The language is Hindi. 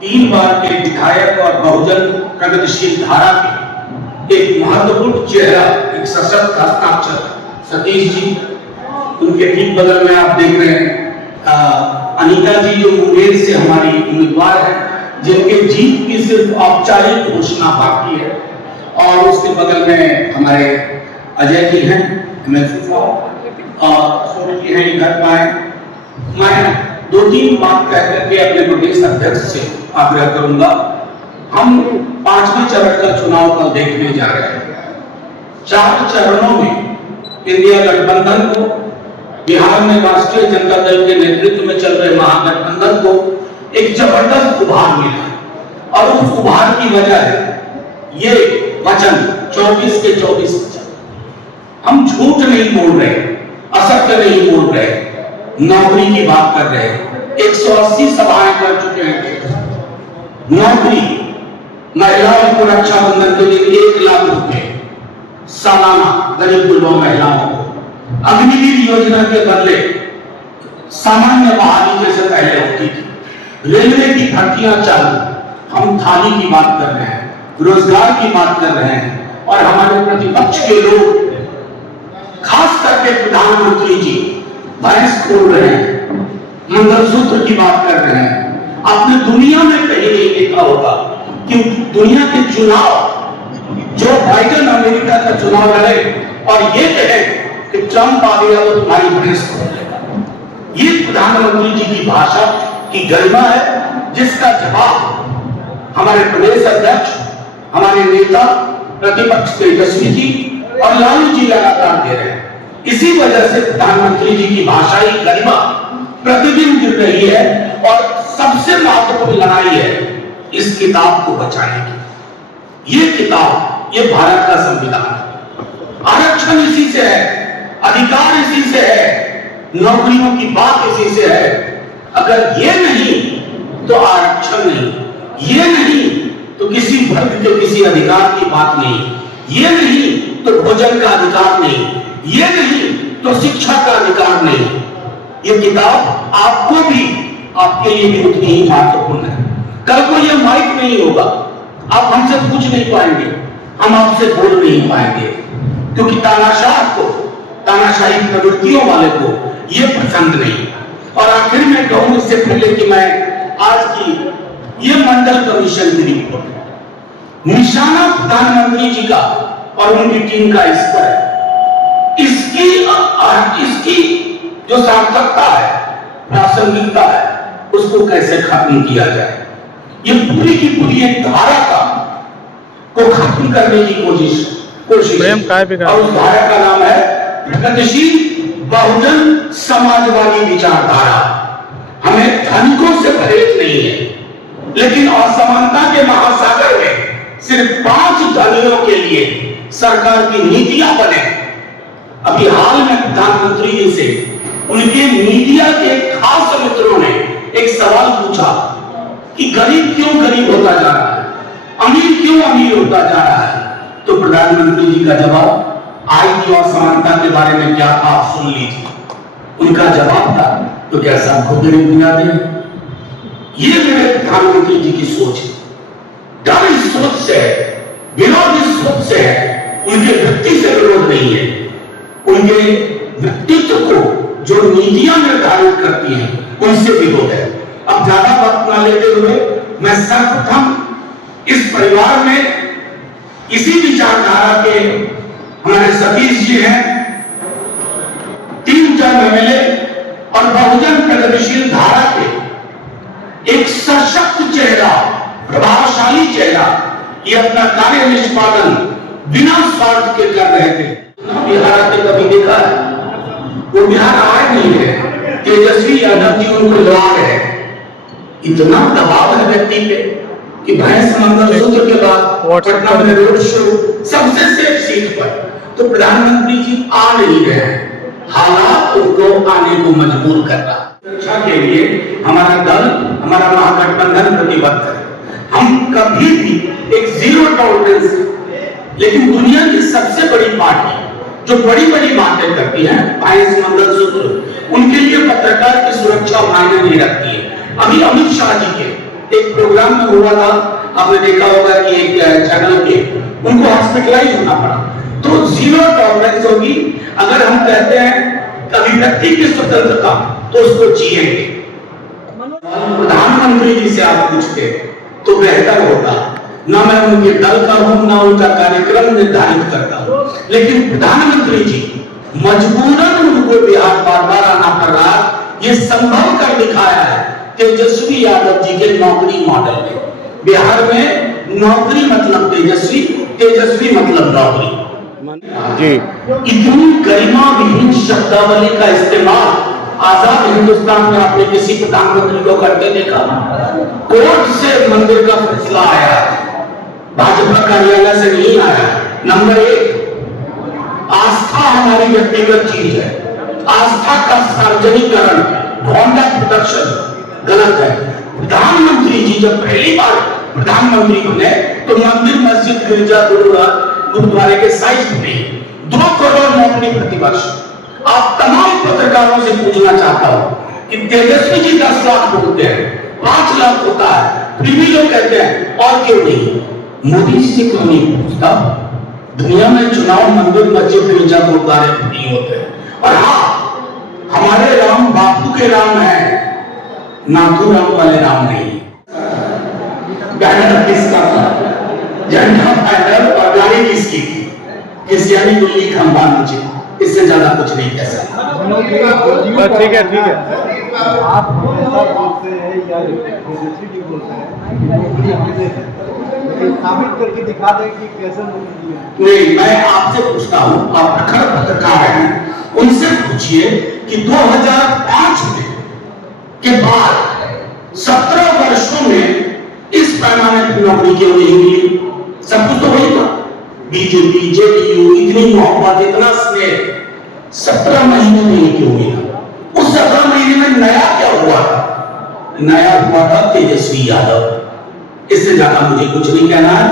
3 बार के विधायक और बहुजन प्रगतिशील धारा के एक महत्वपूर्ण चेहरा, एक सशक्त हस्ताक्षर सतीश जी। उनके ठीक बगल में आप देख रहे हैं अनीता जी, जो मुंगेर से हमारी उम्मीदवार है, जिनके जीत की सिर्फ औपचारिक घोषणा बाकी है। और उसके बगल में हमारे अजय जी हैं, एमएलसी साहब, और सोनू जी हैं, इधर पाए। मैं 2-3 बात कह करके अपने प्रदेश अध्यक्ष से आग्रह करूंगा। हम 5वें चरण का चुनाव कल देखने जा रहे हैं। 4 चरणों में इंडिया गठबंधन को, बिहार में राष्ट्रीय जनता दल के नेतृत्व में चल रहे महागठबंधन को एक जबरदस्त उभार मिला। और उस उभार की वजह है ये वचन, 24 के 24 वचन। हम झूठ नहीं बोल रहे, असत्य नहीं बोल रहे, नौकरी की बात कर रहे हैं। 180 सभाएं कर चुके हैं। नौकरी, महिलाओं को रक्षाबंधन के दिन 1 लाख रुपए सालाना गरीब गुरबा महिलाओं को, अग्निवीर योजना के बदले सामान्य बहाली जैसे पहले होती थी, रेलवे की भर्तियां चालू। हम थाली की बात कर रहे हैं, रोजगार की बात कर रहे हैं। और हमारे प्रतिपक्ष के लोग, खास करके प्रधानमंत्री जी, भैंस खोल रहे हैं, मंगलसूत्र की बात कर रहे हैं। आपने दुनिया में कहीं नहीं देखा होगा कि दुनिया के चुनाव, जो बाइडेन अमेरिका का चुनाव लड़े और ये कहे कि ट्रंप आ गया तो तुम्हारी भैंस खोल लेगा। ये प्रधानमंत्री जी की भाषा की गरिमा है, जिसका जवाब हमारे प्रदेश अध्यक्ष, हमारे नेता प्रतिपक्ष तेजस्वी जी और लालू जी लगातार दे रहे हैं। इसी वजह से प्रधानमंत्री जी की भाषाई गरिमा प्रतिदिन गिर रही है। और सबसे महत्वपूर्ण लड़ाई है इस किताब को बचाने की। ये किताब, ये भारत का संविधान है। आरक्षण इसी से है, अधिकार इसी से है, नौकरियों की बात इसी से है। अगर ये नहीं तो आरक्षण नहीं, ये नहीं तो किसी वर्ग के किसी अधिकार की बात नहीं, ये नहीं तो भोजन का अधिकार नहीं, ये नहीं तो शिक्षा का अधिकार नहीं। ये किताब आपको भी, आपके लिए भी उतनी ही महत्वपूर्ण है। कल को ये माइक नहीं होगा, आप हमसे पूछ नहीं पाएंगे, हम आपसे बोल नहीं पाएंगे, क्योंकि तानाशाह को, तानाशाही प्रवृत्तियों वाले को ये पसंद नहीं। और आखिर में कहूं, इससे पहले कि मैं आज की ये मंडल कमीशन की रिपोर्ट, निशाना प्रधानमंत्री जी का और उनकी टीम का इस पर है। इसकी जो सार्थकता है, प्रासंगिकता है, उसको कैसे खत्म किया जाए, ये पूरी की पूरी एक धारा को खत्म करने की कोशिश और उस धारा का नाम है प्रगतिशील बहुजन समाजवादी विचारधारा। हमें धनिकों से परहेज नहीं है, लेकिन असमानता के महासागर में सिर्फ 5 धनियों के लिए सरकार की नीतियां बने। अभी हाल में प्रधानमंत्री जी से उनके मीडिया के खास मित्रों ने एक सवाल पूछा कि गरीब क्यों गरीब होता जा रहा है, अमीर क्यों अमीर होता जा रहा है। तो प्रधानमंत्री जी का जवाब, आय की असमानता के बारे में क्या था आप सुन लीजिए। उनका जवाब था, तो क्या सबको गरीब बना दें? ये मेरे प्रधानमंत्री जी की सोच है। डर इस सोच से है, विरोध इस सोच से है। उनके व्यक्ति से विरोध नहीं है, उनके व्यक्तित्व को जो नीतियां निर्धारित करती हैं उनसे विरोध है। अब ज्यादा वक्त ना लेते हुए मैं सर्वप्रथम इस परिवार में इसी विचारधारा के हमारे सतीश जी हैं, 3 टर्म एमएलए और बहुजन प्रगतिशील धारा के एक सशक्त चेहरा, प्रभावशाली चेहरा, ये अपना कार्य निष्पादन बिना स्वार्थ के कर रहे थे। बिहार आते कभी देखा है? वो बिहार आए नहीं है। तेजस्वी यादव जी उनको लगा रहे हैं। इतना दबाव है व्यक्ति पे कि भैंस मंगलसूत्र के बाद पटना में रोड शो सबसे सेफ सीट पर, तो प्रधानमंत्री जी आ नहीं रहे हैं। हालात उनको आने को मजबूर कर रहा। सुरक्षा के लिए हमारा दल, हमारा महागठबंधन प्रतिबद्ध है। हम कभी भी एक जीरो टॉलरेंस, लेकिन दुनिया की सबसे बड़ी पार्टी जो बड़ी बड़ी बातें करती है, भैंस मंगलसूत्र, उनके लिए पत्रकार की सुरक्षा मायने नहीं रखती है। अभी अमित शाह जी के एक प्रोग्राम में हुआ था, आपने देखा होगा कि एक चैनल के उनको हॉस्पिटलाइज होना पड़ा। तो जीरो टॉलरेंस होगी। अगर हम कहते हैं अभिव्यक्ति की स्वतंत्रता तो उसको जिएंगे। प्रधानमंत्री जी से आप पूछते तो बेहतर होता। ना मैं उनके दल का हूं, ना उनका कार्यक्रम निर्धारित करता हूं, लेकिन प्रधानमंत्री जी मजबूरन उनको बिहार बार बार आना पड़ रहा। ये संभव कर दिखाया है तेजस्वी यादव जी के नौकरी मॉडल में। बिहार में नौकरी मतलब तेजस्वी, तेजस्वी मतलब नौकरी जी। इतनी गरिमा विहीन शब्दावली का इस्तेमाल आजाद हिंदुस्तान में आपने किसी प्रधानमंत्री को करते देखा? कोर्ट से मंदिर का फैसला आया, भाजपा कार्यालय से नहीं आया। नंबर एक, आस्था हमारी व्यक्तिगत चीज है। आस्था का सार्वजनिकरण, कॉन्डक्ट प्रोडक्शन गलत है। प्रधानमंत्री जी जब पहली बार प्रधानमंत्री बने तो मंदिर, मस्जिद, गिरजा, गुरुद्वारे के साइज में 2 करोड़ नौकरी प्रतिवर्ष। आप तमाम पत्रकारों से पूछना चाहता हूं कि तेजस्वी जी 10 लाख बोलते हैं, 5 लाख होता है, फिर भी लोग कहते हैं और क्यों नहीं? मोदी जी से क्यों नहीं पूछता? दुनिया में चुनाव मंदिर, मस्जिद, गिरजा, गुरुद्वारे नहीं होते। और हाँ, हमारे राम बापू के राम है, नाथूराम वाले राम नहीं। बैनर किसका था? झंडा बैनर और गाड़ी किसकी थी? क्रिश्चियानी दिल्ली खंबा नीचे। इससे ज्यादा कुछ नहीं कह सकता। ठीक है ठीक है। आप बोलते हैं या तेजस्वी जी बोलते हैं, साबित करके दिखा दें कि कैसे नहीं, मैं आपसे पूछता हूं, आप प्रखर पत्रकार हैं, उनसे पूछिए कि 2005 में के बाद 17 वर्षों में इस पैमाने पर नौकरी क्यों नहीं मिली? सब कुछ तो वही था, बीजेपी, जेडीयू, इतनी मोहब्बत, इतना स्नेह, 17 महीने में क्यों मिला? उस 17 महीने में नया क्या हुआ था? नया हुआ था तेजस्वी यादव। इससे ज्यादा मुझे कुछ नहीं कहना है।